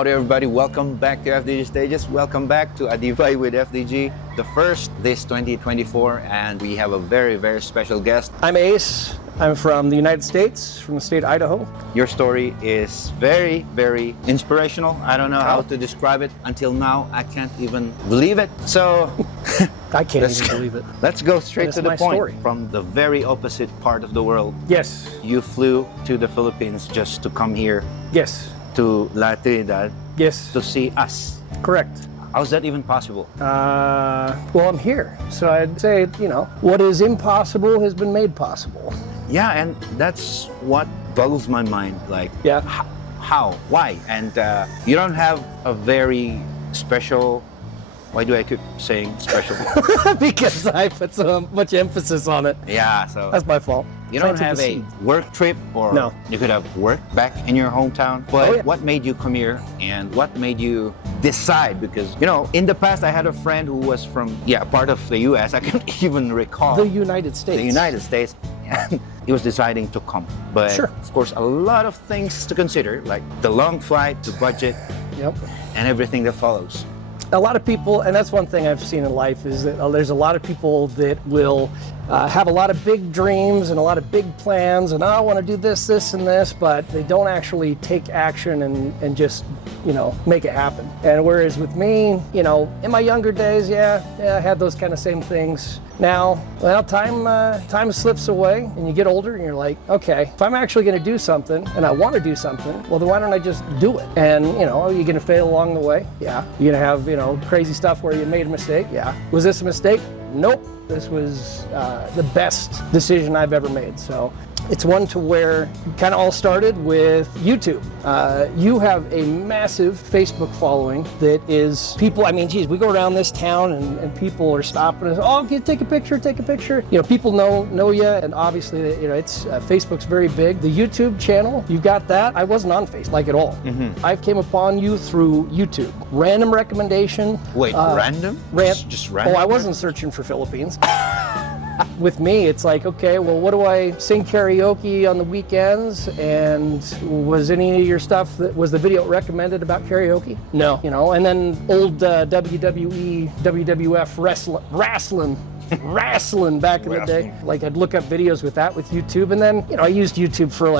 Howdy everybody, welcome back to FDG Stages. Welcome back to Adivay with FDG, the first this 2024, and we have a very, very special guest. I'm Ace. I'm from the United States, from the state of Idaho. Your story is very, very inspirational. I don't know how to describe it. Until now, I can't even believe it. So I can't even believe it. Let's go straight to the point. Story. From the very opposite part of the world. Yes. You flew to the Philippines just to come here. Yes. To La Trinidad. Yes. To see us. Correct. How's that even possible? Well, I'm here. So I'd say, what is impossible has been made possible. Yeah, and that's what boggles my mind. Like, yeah, how? Why? And you don't have a very special. Why do I keep saying special? Because I put so much emphasis on it. Yeah, so that's my fault. You don't have a work trip, or no. You could have worked back in your hometown. But what made you come here, and what made you decide? Because in the past I had a friend who was from part of the U.S. I can't even recall. The United States. The United States. And he was deciding to come. But of course, a lot of things to consider, like the long flight, the budget, and everything that follows. A lot of people, and that's one thing I've seen in life, is that there's a lot of people that will have a lot of big dreams and a lot of big plans, and I want to do this, this, and this, but they don't actually take action and just, make it happen. And whereas with me, in my younger days, I had those kind of same things. Now, well, time slips away, and you get older, and you're like, okay, if I'm actually going to do something, and I want to do something, well, then why don't I just do it? And, are you going to fail along the way? Yeah. You're going to have, crazy stuff where you made a mistake? Yeah. Was this a mistake? Nope. This was the best decision I've ever made. So it's one to where it kind of all started with YouTube. You have a massive Facebook following that is people, we go around this town and people are stopping us. Oh, take a picture, take a picture. People know you, and obviously, it's Facebook's very big. The YouTube channel, you got that. I wasn't on Facebook at all. Mm-hmm. I came upon you through YouTube. Random recommendation. Wait, random? Just random? Oh, I wasn't searching for Philippines. With me, it's like, okay, well, what do I sing karaoke on the weekends? And was any of your stuff, was the video recommended about karaoke? No. And then old WWE, WWF wrestling back in the day. Like, I'd look up videos with YouTube, and then I used YouTube for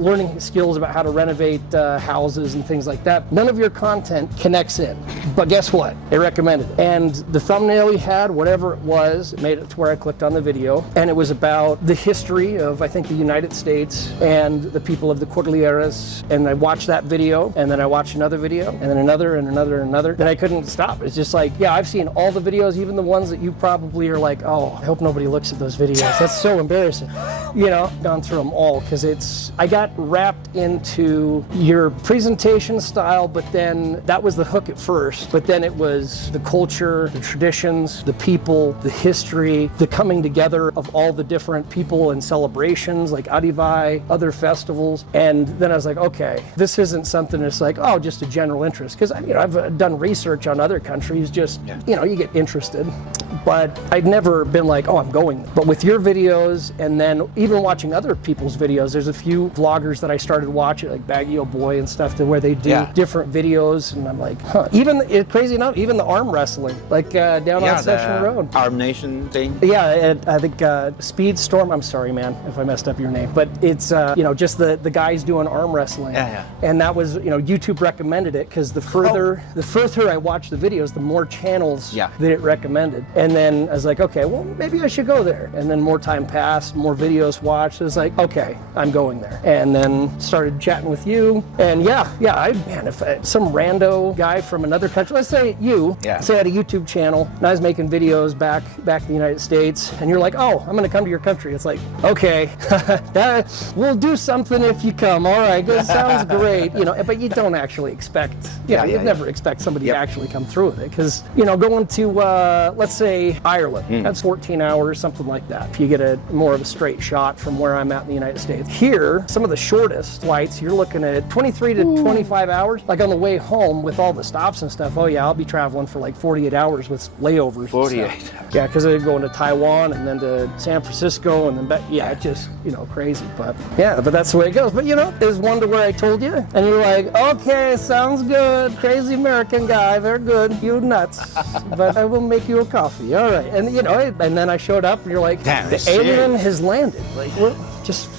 learning skills about how to renovate houses and things like that. None of your content connects in, but guess what? It recommended it. And the thumbnail you had, whatever it was, it made it to where I clicked on the video, and it was about the history of, I think, the United States and the people of the Cordilleras. And I watched that video, and then I watched another video, and then another, and another, and another. Then I couldn't stop. It's just like, I've seen all the videos, even the ones that you probably are like, oh, I hope nobody looks at those videos. That's so embarrassing. Gone through them all, because I got wrapped into your presentation style, but then that was the hook at first. But then it was the culture, the traditions, the people, the history, the coming together of all the different people and celebrations like Adivay, other festivals. And then I was like, okay, this isn't something that's like, oh, just a general interest. Because I've done research on other countries, just, you get interested. But I'd never been like, oh, I'm going there. But with your videos, and then even watching other people's videos, there's a few vloggers that I started watching, like Baggy Boy and stuff, to where they do different videos, and I'm like, huh. Even, crazy enough, even the arm wrestling, like down on Session Road. Arm Nation thing? Yeah, I think Speed Storm, I'm sorry, man, if I messed up your name, but it's, just the guys doing arm wrestling. Yeah. And that was, YouTube recommended it, because the further I watched the videos, the more channels that it recommended. And then I was like, okay, well, maybe I should go there. And then more time passed, more videos watched. It was like, okay, I'm going there. And then started chatting with you. And if some rando guy from another country, let's say you, say I had a YouTube channel, and I was making videos back in the United States, and you're like, oh, I'm gonna come to your country. It's like, okay, we'll do something if you come. All right, that sounds great. But you don't actually expect, you'd never expect somebody to actually come through with it. Because, going to, let's say, Ireland, that's 14 hours, something like that, if you get more of a straight shot from where I'm at in the United States. Here, some of the shortest fast flights, you're looking at 23 to 25 hours. Like on the way home with all the stops and stuff, oh yeah, I'll be traveling for like 48 hours with layovers. 48. Yeah, because they're going to Taiwan and then to San Francisco and then back. Yeah, it's just, crazy. But yeah, but that's the way it goes. But there's one to where I told you and you're like, okay, sounds good. Crazy American guy, they're good. You nuts. But I will make you a coffee. All right. And and then I showed up and you're like, damn, the alien has landed. Like, what?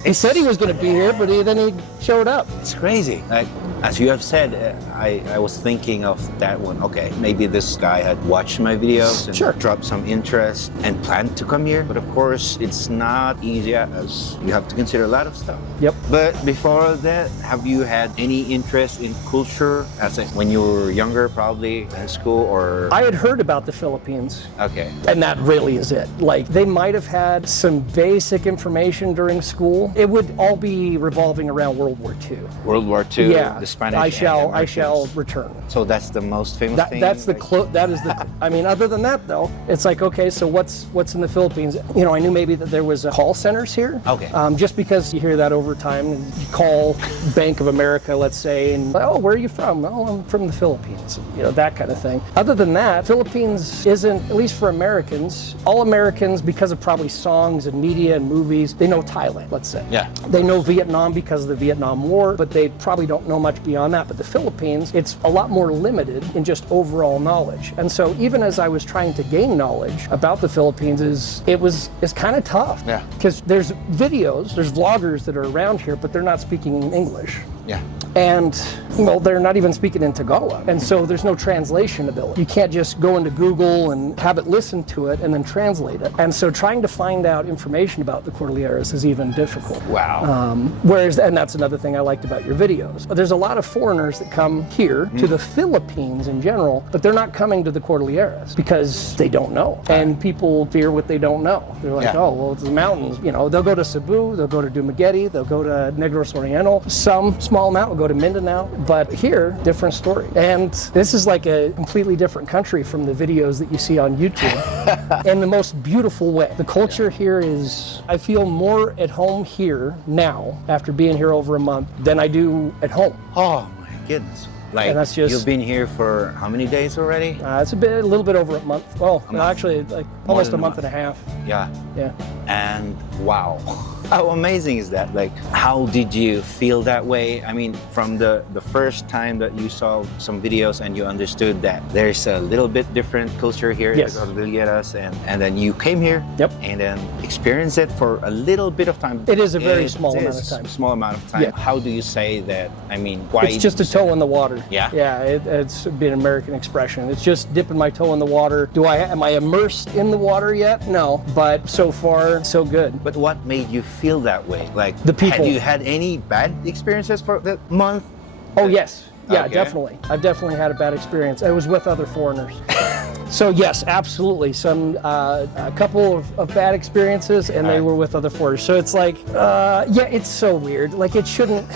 He said he was going to be here, but then he showed up. It's crazy. Like, as you have said, I was thinking of that one. Okay, maybe this guy had watched my videos and dropped some interest and planned to come here. But of course, it's not easy as you have to consider a lot of stuff. Yep. But before that, have you had any interest in culture when you were younger, probably in school, or? I had heard about the Philippines. Okay. And that really is it. Like, they might have had some basic information during school. It would all be revolving around World War II. World War II. Yeah. The Spanish. I shall return. So that's the most famous thing. That is the. I mean, other than that though, it's like, okay, so what's in the Philippines? I knew maybe that there was call centers here. Okay. Just because you hear that over time, and you call Bank of America, let's say, and oh, where are you from? Oh, I'm from the Philippines. That kind of thing. Other than that, Philippines isn't, at least for Americans, all Americans, because of probably songs and media and movies, they know Thailand. Let's say. Yeah. They know Vietnam because of the Vietnam War, but they probably don't know much beyond that. But the Philippines, it's a lot more limited in just overall knowledge. And so even as I was trying to gain knowledge about the Philippines, it's kind of tough. Yeah. Because there's vloggers that are around here, but they're not speaking English. Yeah. And, they're not even speaking in Tagalog. And so there's no translation ability. You can't just go into Google and have it listen to it and then translate it. And so trying to find out information about the Cordilleras is even difficult. Wow. And that's another thing I liked about your videos. There's a lot of foreigners that come here to the Philippines in general, but they're not coming to the Cordilleras because they don't know. And people fear what they don't know. They're like, oh, well, it's the mountains. They'll go to Cebu, they'll go to Dumaguete, they'll go to Negros Oriental. Some small amount will go to Mindanao, but here, different story. And this is like a completely different country from the videos that you see on YouTube in the most beautiful way. The culture here is, I feel more at home here now, after being here over a month, than I do at home. Oh my goodness. Like, and that's just, you've been here for how many days already? It's a little bit over a month. Well, actually, like almost a month and a half. Yeah. Yeah. And wow, how amazing is that? Like, how did you feel that way? I mean, from the first time that you saw some videos and you understood that there's a little bit different culture here in the Cordilleras, and then you came here and then experienced it for a little bit of time. It is a very small amount of time. Small amount of time. Yeah. How do you say that? I mean, why? It's just a toe in the water. Yeah. Yeah, it's been an American expression. It's just dipping my toe in the water. Am I immersed in the water yet? No, but so far, so good. But what made you feel that way? Like, the people. Had you had any bad experiences for the month? Oh, yes. Yeah, Okay. definitely. I've definitely had a bad experience. I was with other foreigners. So yes, absolutely. A couple of bad experiences, and they were with other foreigners. So it's like, it's so weird. Like, it shouldn't.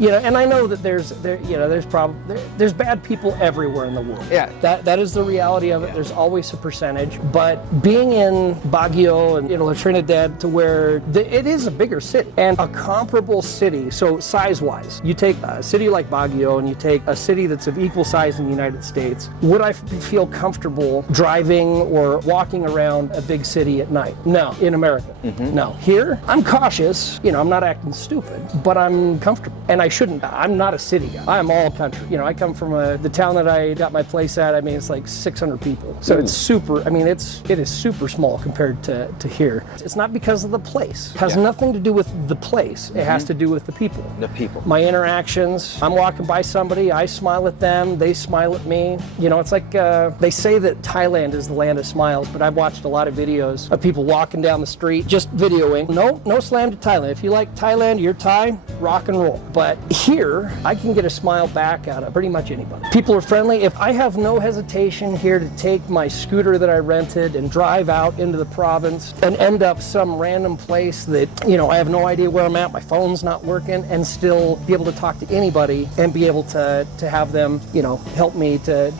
And I know that there's bad people everywhere in the world. Yeah. That is the reality of it. There's always a percentage. But being in Baguio and Trinidad, to where it is a bigger city and a comparable city. So size-wise, you take a city like Baguio and you take a city that's of equal size in the United States. Would I feel comfortable driving or walking around a big city at night? No, in America. Mm-hmm. No. Here, I'm cautious. I'm not acting stupid, but I'm comfortable. And I shouldn't. I'm not a city guy. I'm all country. I come from the town that I got my place at. I mean, it's like 600 people. So it's super. I mean, it is super small compared to here. It's not because of the place. It has nothing to do with the place. It has to do with the people. The people. My interactions. I'm walking by somebody. I smile at them. They smile at me. It's like they say that Thailand is the land of smiles, but I've watched a lot of videos of people walking down the street just videoing. No slam to Thailand. If you like Thailand, you're Thai, rock and roll. But here, I can get a smile back out of pretty much anybody. People are friendly. If I have no hesitation here to take my scooter that I rented and drive out into the province and end up some random place that, you know, I have no idea where I'm at, my phone's not working, and still be able to talk to anybody and be able to have them, you know, help me to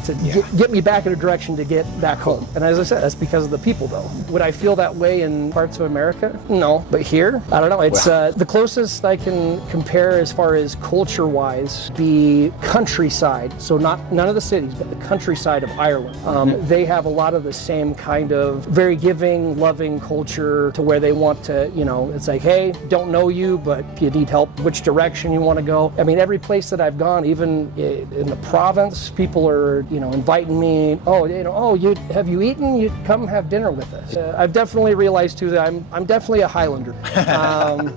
get me back in a direction to get back home. And as I said, that's because of the people, though. Would I feel that way in parts of America? No. But here, I don't know. It's the closest I can compare as far as culture-wise, the countryside. So none of the cities, but the countryside of Ireland. They have a lot of the same kind of very giving, loving culture to where they want to, you know, it's like, hey, don't know you, but if you need help, which direction you want to go. I mean, every place that I've gone, even in the province, people are, you know, inviting me. Oh, you know, oh, have you eaten? You come have dinner with us. I've definitely realized too that I'm definitely a Highlander.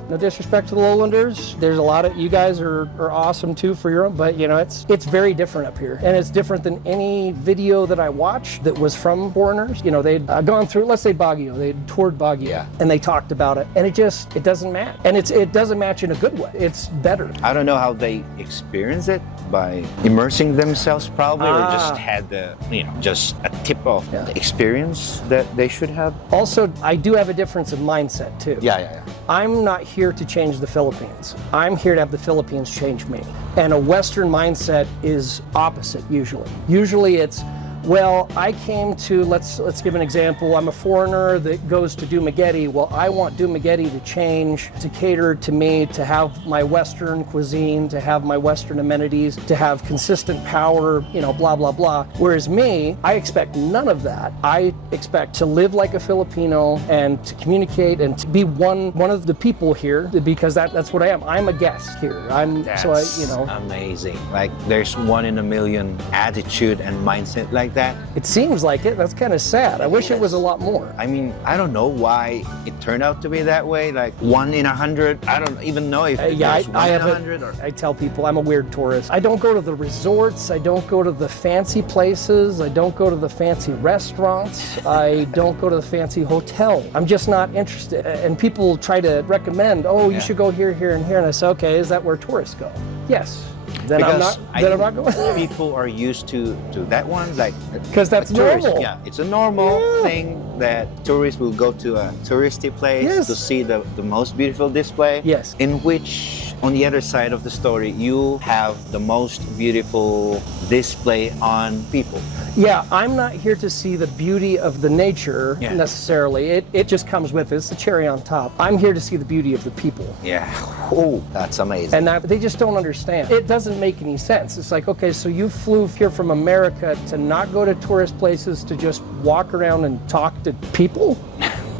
No disrespect to the Lowlanders. There's a lot of you guys are awesome too for your own, but you know, it's very different up here, and it's different than any video that I watched that was from foreigners. You know, they'd gone through, let's say Baguio, they'd toured Baguio, and they talked about it, and it doesn't match, and it doesn't match in a good way. It's better. I don't know how they experience it, by immersing themselves probably, or just had the, you know, just a tip of the experience that they should have. Also, I do have a difference of mindset too. Yeah. I'm not here to change the Philippines. I'm here to have the Philippines change me. And a Western mindset is opposite usually. Usually it's, well, I came to, let's give an example. I'm a foreigner that goes to Dumaguete. Well, I want Dumaguete to change, to cater to me, to have my Western cuisine, to have my Western amenities, to have consistent power, you know, blah, blah, blah. Whereas me, I expect none of that. I expect to live like a Filipino and to communicate and to be one of the people here, because that's what I am. I'm a guest here. That's amazing. Like, there's one in a million attitude and mindset like that. It seems like it. That's kind of sad. I wish it was a lot more. I mean, I don't know why it turned out to be that way. Like 1 in 100. I don't even know if it's 1 in 100 or... I tell people I'm a weird tourist. I don't go to the resorts. I don't go to the fancy places. I don't go to the fancy restaurants. I don't go to the fancy hotel. I'm just not interested. And people try to recommend, oh, you should go here, here, and here. And I say, okay, is that where tourists go? Yes. Then I'm not going. People are used to that one, like, because that's normal. Yeah, it's a normal thing that tourists will go to a touristy place to see the most beautiful display. Yes. In which, on the other side of the story, you have the most beautiful display on people. Yeah, I'm not here to see the beauty of the nature necessarily. It just comes with it. It's the cherry on top. I'm here to see the beauty of the people. Yeah. Oh, that's amazing. And they just don't understand. It doesn't make any sense. It's like, okay, so you flew here from America to not go to tourist places, to just walk around and talk to people?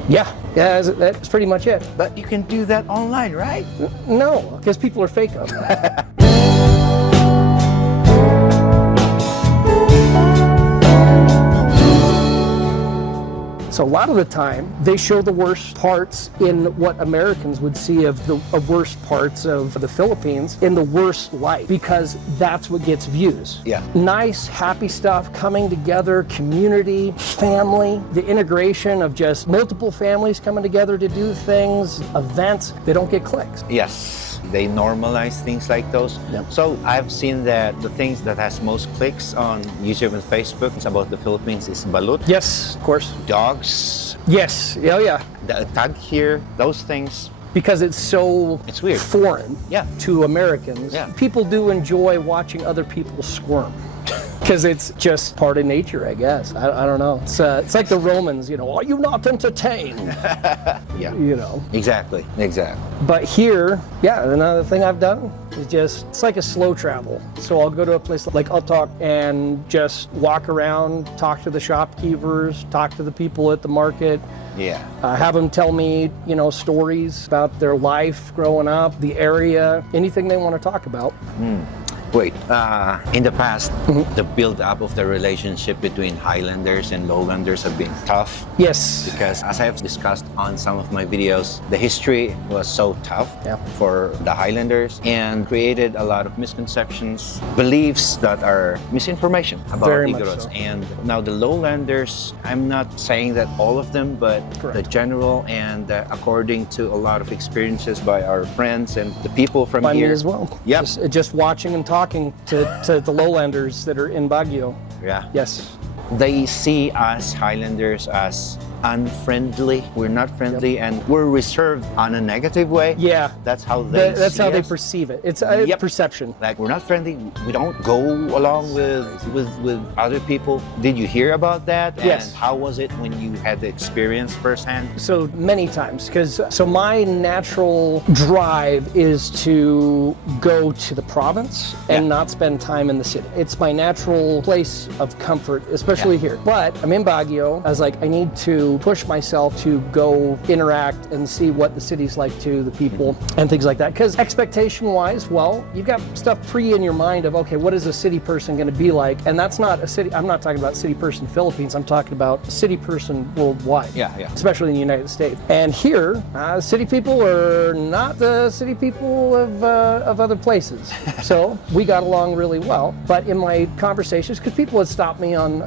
Yeah, that's pretty much it. But you can do that online, right? No, because people are fake on that. So a lot of the time, they show the worst parts in what Americans would see of the worst parts of the Philippines in the worst light, because that's what gets views. Yeah. Nice, happy stuff, coming together, community, family, the integration of just multiple families coming together to do things, events. They don't get clicks. Yes. They normalize things like those. Yep. So I've seen that the things that has most clicks on YouTube and Facebook, it's about the Philippines, is balut. Yes, of course. Dogs. Yes. Oh, yeah. The tag here, those things. Because it's weird. Foreign to Americans. Yeah. People do enjoy watching other people squirm. Because it's just part of nature, I guess. I don't know. It's like the Romans, you know, are you not entertained? Yeah. You know. Exactly. But here, another thing I've done is it's like a slow travel. So I'll go to a place like Otok and just walk around, talk to the shopkeepers, talk to the people at the market. Yeah. Have them tell me, you know, stories about their life growing up, the area, anything they want to talk about. Wait, in the past, the build-up of the relationship between Highlanders and Lowlanders have been tough. Yes. Because as I have discussed on some of my videos, the history was so tough for the Highlanders and created a lot of misconceptions, beliefs that are misinformation about igorots. So. And now the Lowlanders, I'm not saying that all of them, but the general and according to a lot of experiences by our friends and the people from by here. Me as well. Yep. Just watching and talking to the Lowlanders that are in Baguio. Yeah. Yes. They see us Highlanders as unfriendly. We're not friendly, and we're reserved on a negative way. Yeah. That's how they That's see how they us. perceive it. It's perception. Like, we're not friendly. We don't go along with other people. Did you hear about that? Yes. And how was it when you had the experience firsthand? So many times, so my natural drive is to go to the province and not spend time in the city. It's my natural place of comfort, especially here. But I'm in Baguio. I was like, I need to push myself to go interact and see what the city's like to the people and things like that. Because expectation-wise, well, you've got stuff in your mind of, okay, what is a city person going to be like? And that's not a city. I'm not talking about city person Philippines. I'm talking about a city person worldwide. Yeah. Especially in the United States. And here, city people are not the city people of other places. So we got along really well. But in my conversations, because people would stop me on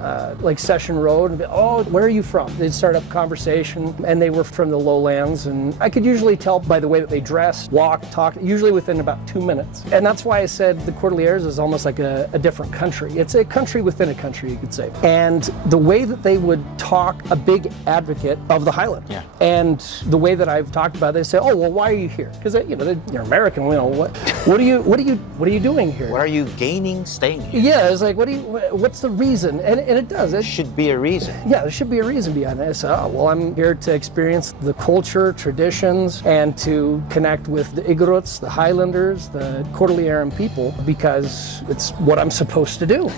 like Session Road and be, oh, where are you from? They'd start up a conversation, and they were from the lowlands. And I could usually tell by the way that they dressed, walked, talked, usually within about 2 minutes. And that's why I said the Cordilleras is almost like a different country. It's a country within a country, you could say. And the way that they would talk, a big advocate of the Highland. Yeah. And the way that I've talked about it, they say, oh, well, why are you here? Because you're American, what are you doing here? What are you gaining staying here? Yeah, it's like, what's the reason? And it does. It should be a reason. Yeah, there should be a reason behind it. I said, oh, well, I'm here to experience the culture, traditions, and to connect with the Igorots, the Highlanders, the Cordilleran people, because it's what I'm supposed to do.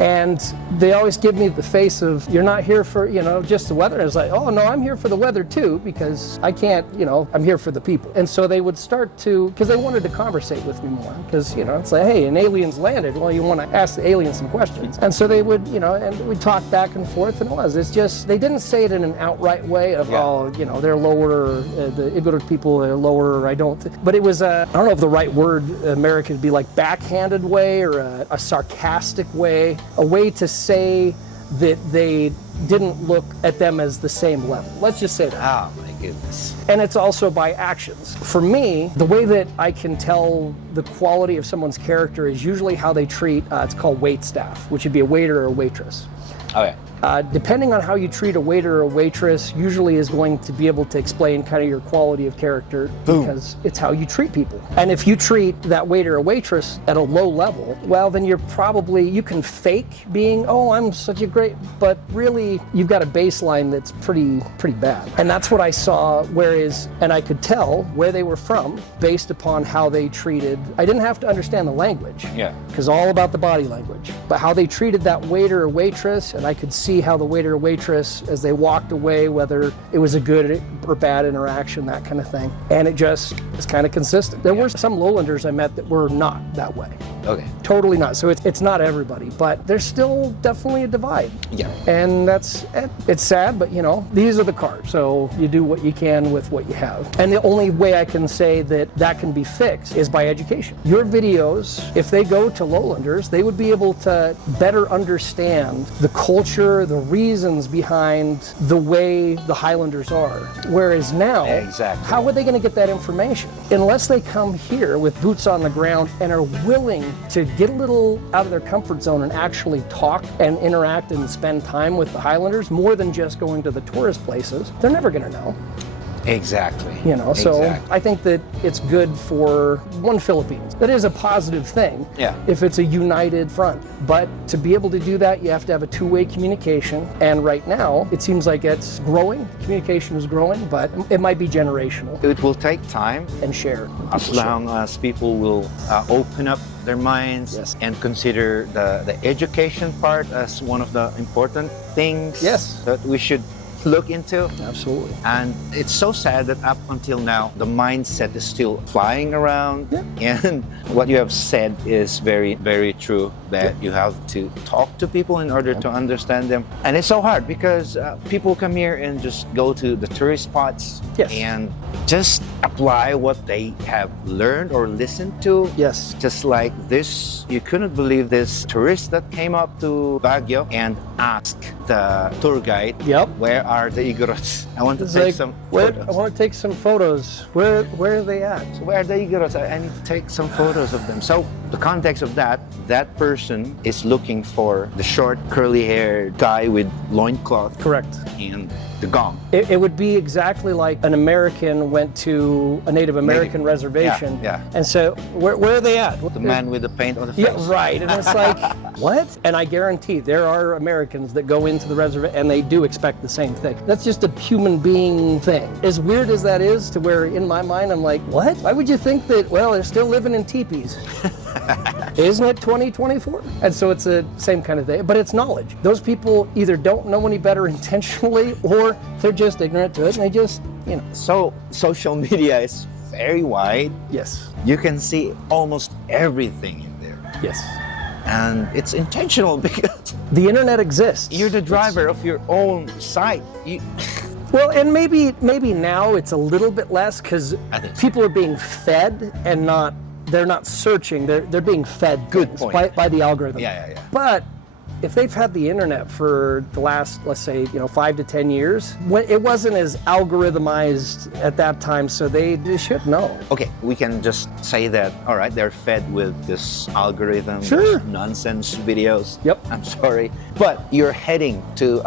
And they always give me the face of, you're not here for, just the weather. And it's like, oh, no, I'm here for the weather too, because I can't, I'm here for the people. And so they would start to, because they wanted to conversate with me more, because, it's like, hey, an alien's landed. Well, you want to ask the alien some questions. And so they would, and we'd talk back and forth, and it's just, they didn't say it in an outright way of, they're lower, the Igorot people are lower, I don't, but it was, I don't know if the right word, American, would be like backhanded way or a sarcastic way, a way to say that they didn't look at them as the same level. Let's just say that. Oh my goodness. And it's also by actions. For me, the way that I can tell the quality of someone's character is usually how they treat, it's called wait staff, which would be a waiter or a waitress. Okay. Depending on how you treat a waiter or a waitress, usually is going to be able to explain kind of your quality of character. Boom. Because it's how you treat people. And if you treat that waiter or waitress at a low level, well, then you can fake being, oh, I'm such a great, but really you've got a baseline that's pretty bad. And that's what I saw, and I could tell where they were from based upon how they treated, I didn't have to understand the language. Yeah. Because all about the body language. But how they treated that waiter or waitress, and I could see how the waiter or waitress, as they walked away, whether it was a good or bad interaction, that kind of thing. And it just is kind of consistent. There were some lowlanders I met that were not that way. Okay. Totally not. So it's not everybody, but there's still definitely a divide. Yeah. And it's sad, but these are the cards. So you do what you can with what you have. And the only way I can say that can be fixed is by education. Your videos, if they go to lowlanders, they would be able to better understand the culture, the reasons behind the way the Highlanders are. Whereas now, exactly. How are they going to get that information? Unless they come here with boots on the ground and are willing to get a little out of their comfort zone and actually talk and interact and spend time with the Highlanders, more than just going to the tourist places, they're never going to know. Exactly. So Exactly. I think that it's good for Philippines. That is a positive thing. Yeah. If it's a united front. But to be able to do that, you have to have a two-way communication. And right now, it seems like it's growing. Communication is growing, but it might be generational. It will take time And share. as long as people will open up their minds and consider the education part as one of the important things Yes. that we should look into. Absolutely. And it's so sad that up until now, the mindset is still flying around. Yeah. And what you have said is very, very true, that you have to talk to people in order to understand them. And it's so hard because people come here and just go to the tourist spots Yes. and just apply what they have learned or listened to. Yes. Just like this, you couldn't believe this tourist that came up to Baguio and asked the tour guide, Yep. where are the igorots? I want to It's take like, some I photos. want to take some photos. Where are they at? So where are the igorots? I need to take some photos of them. So the context of that person is looking for the short curly haired guy with loincloth Correct. and the gong. It would be exactly like an American went to a Native American reservation. Yeah. And so, where are they at? The man with the paint on the face. Yeah, right. And it's like, what? And I guarantee there are Americans that go into the reservation and they do expect the same thing. That's just a human being thing. As weird as that is, to where in my mind I'm like, what? Why would you think that, well, they're still living in teepees? Isn't it 2024? And so it's the same kind of thing, but it's knowledge. Those people either don't know any better intentionally or they're just ignorant to it and they just, So social media is very wide. Yes. You can see almost everything in there. Yes. And it's intentional because The internet exists. you're the driver of your own site. Well, and maybe now it's a little bit less because I think so. people are being fed and they're not searching. They're being fed Good things point. by the algorithm. Yeah. But if they've had the internet for the last, let's say, 5 to 10 years, it wasn't as algorithmized at that time, so they should know. Okay, we can just say that, all right, they're fed with this algorithm, Sure. this nonsense videos. Yep. I'm sorry. But you're heading to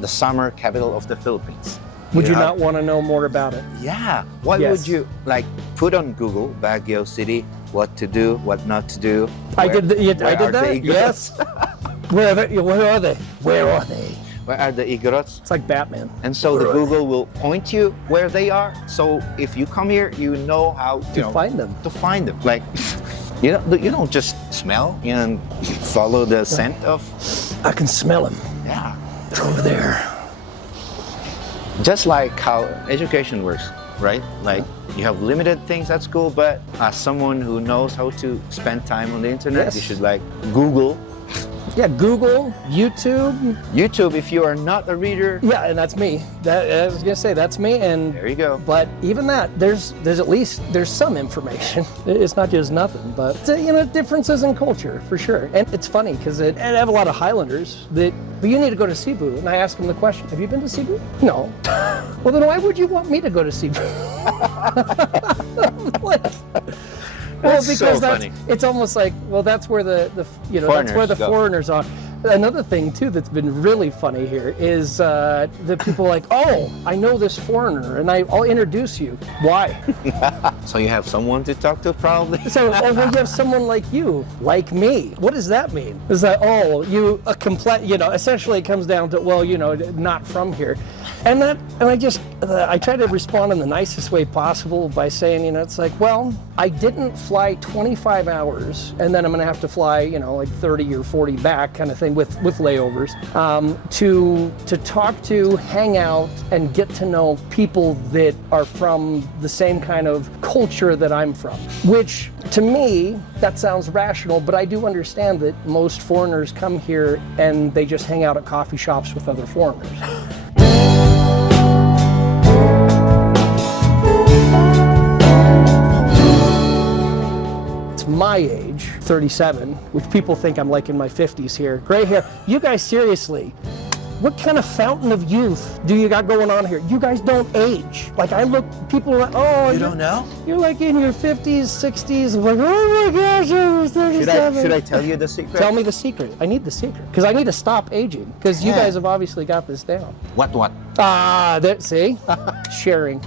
the summer capital of the Philippines. Would you have- not want to know more about it? Yeah. What Yes. would you, put on Google, Baguio City, what to do, what not to do? I did where are that. the igorots? Yes. Where are they? Where are they? Where are they? Where are the igorots? It's like Batman. And so the Google will point you where they are. So if you come here, you know how To find them. To find them. Like, you don't just smell and follow the scent of. I can smell them. Yeah. They're over there. Just like how education works, right? Like you have limited things at school, but as someone who knows how to spend time on the internet, Yes. you should Google. Yeah, Google, YouTube. YouTube, if you are not a reader, Yeah, and that's me. I was gonna say that's me. And there you go. but even that, there's at least some information. It's not just nothing, but differences in culture for sure. And it's funny because I have a lot of Highlanders but you need to go to Cebu, and I ask them the question: have you been to Cebu? No. Well, then why would you want me to go to Cebu? Well, That's because so funny. it's almost like, well, that's where that's where the Foreigners go. foreigners are. Another thing too that's been really funny here is the people like, oh, I know this foreigner, and I'll introduce you. Why? So you have someone to talk to, probably. So, well, you have someone like you, like me. What does that mean? Is that, you a complete, essentially it comes down to, well, not from here. And I try to respond in the nicest way possible by saying, it's like, well, I didn't fly 25 hours and then I'm going to have to fly, 30 or 40 back kind of thing with layovers to talk to, hang out, and get to know people that are from the same kind of culture that I'm from, which to me, that sounds rational, but I do understand that most foreigners come here and they just hang out at coffee shops with other foreigners. My age, 37, which people think I'm like in my 50s here, gray hair. You guys, seriously, what kind of fountain of youth do you got going on here? You guys don't age. Like, people are like, oh, You don't know? You're like in your 50s, 60s. I'm like, oh my gosh, I was 37. Should I tell you the secret? Tell me the secret. I need the secret. Because I need to stop aging. Because you Yeah. guys have obviously got this down. What? See? Sharing.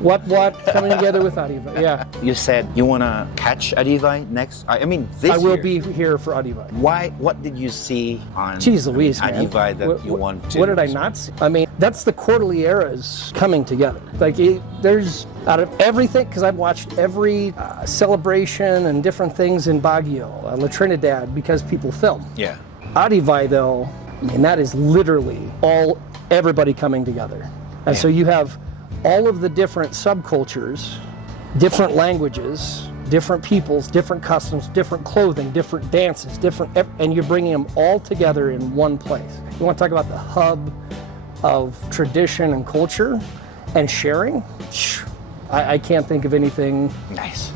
What? Coming together with Adivay. Yeah. You said you want to catch Adivay next. I mean, this I will year. be here for Adivay. Why? What did you see on Jeez Louise, man. Adivay that you want to? What did I not see? I mean, that's the quarterly eras coming together. Like, there's out of everything, because I've watched every celebration and different things in Baguio, La Trinidad, because people film. Yeah. Adivay, though, I mean, that is literally all everybody coming together. And so you have all of the different subcultures, different languages, different peoples, different customs, different clothing, different dances, and you're bringing them all together in one place. You want to talk about the hub of tradition and culture and sharing? I can't think of anything Nice.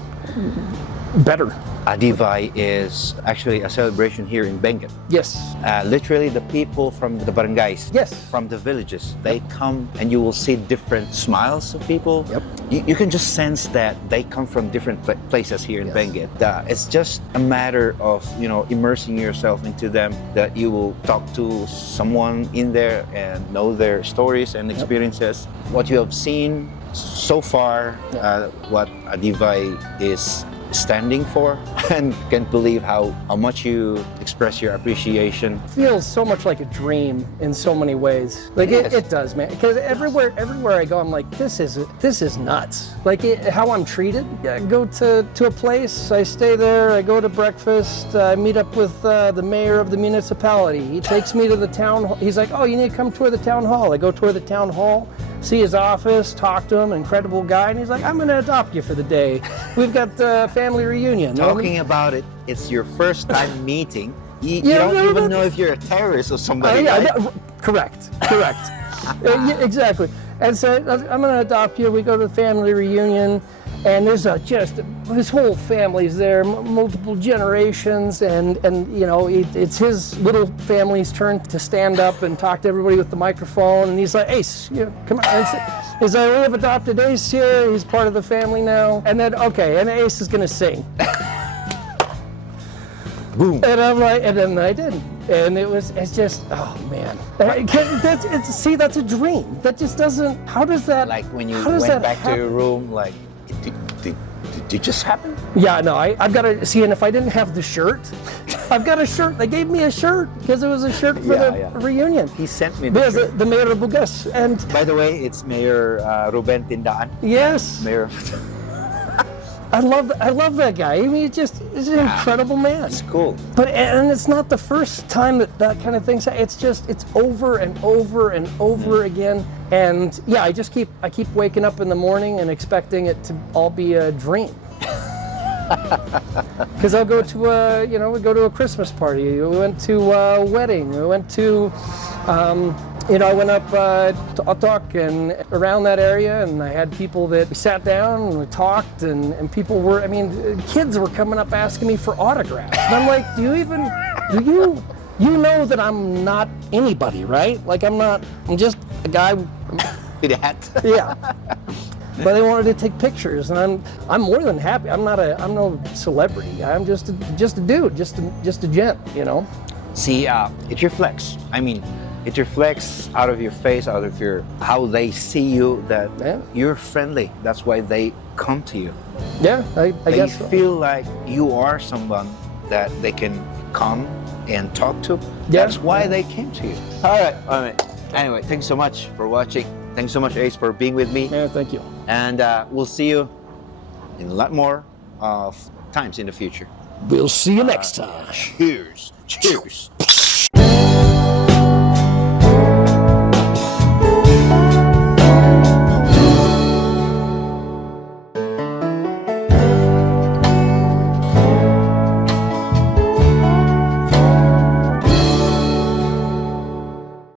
better. Adivay is actually a celebration here in Benguet. Yes. Literally, the people from the barangays, Yes. from the villages, they come and you will see different smiles of people. Yep. You can just sense that they come from different places here in Benguet. It's just a matter of, immersing yourself into them, that you will talk to someone in there and know their stories and experiences. What you have seen so far, what Adivay is standing for, and can't believe how much you express your appreciation. Feels so much like a dream in so many ways. Like it does, man. Because everywhere I go, I'm like, this is nuts. Like how I'm treated. I go to a place, I stay there, I go to breakfast, I meet up with the mayor of the municipality. He takes me to the town hall. He's like, oh, you need to come tour the town hall. I go tour the town hall, see his office, talk to him, incredible guy, and he's like, I'm gonna adopt you for the day. We've got family reunion. Talking about it, it's your first time meeting. You don't even know if you're a terrorist or somebody. Correct. Yeah, exactly. And so I'm going to adopt you. We go to the family reunion, and there's his whole family's there, multiple generations, and it's his little family's turn to stand up and talk to everybody with the microphone. And he's like, Ace, come on. He's like, we have adopted Ace here. He's part of the family now. And then, and Ace is going to sing. Boom. And I'm like, and then I did. And it's just, oh man. That's a dream. That just doesn't, how does that, like when you went back to your room, like, did it just happen? Yeah, no, I've got to see, and if I didn't have the shirt, I've got a shirt. They gave me a shirt because it was a shirt for the reunion. He sent me the shirt. The mayor of Bugas. And by the way, it's Mayor Ruben Tindaan. Yes. Mayor. I love that guy. I mean, he's an incredible man. It's cool. And it's not the first time that kind of thing. It's over and over and over again. And yeah, I keep waking up in the morning and expecting it to all be a dream. Because I'll go to we go to a Christmas party. We went to a wedding. We went to. I went up to Otok and around that area, and I had people that we sat down and we talked, and people were, kids were coming up asking me for autographs. And I'm like, you know that I'm not anybody, right? Like I'm just a guy. With a hat. Yeah. But they wanted to take pictures, and I'm more than happy. I'm no celebrity. I'm just a dude, just a gent, See, it reflects. It reflects out of your face, out of how they see you, that you're friendly. That's why they come to you. Yeah, I guess so. They feel like you are someone that they can come and talk to. Yeah. That's why they came to you. All right. Anyway, thanks so much for watching. Thanks so much, Ace, for being with me. Yeah, thank you. And we'll see you in a lot more times in the future. We'll see you next time. Cheers.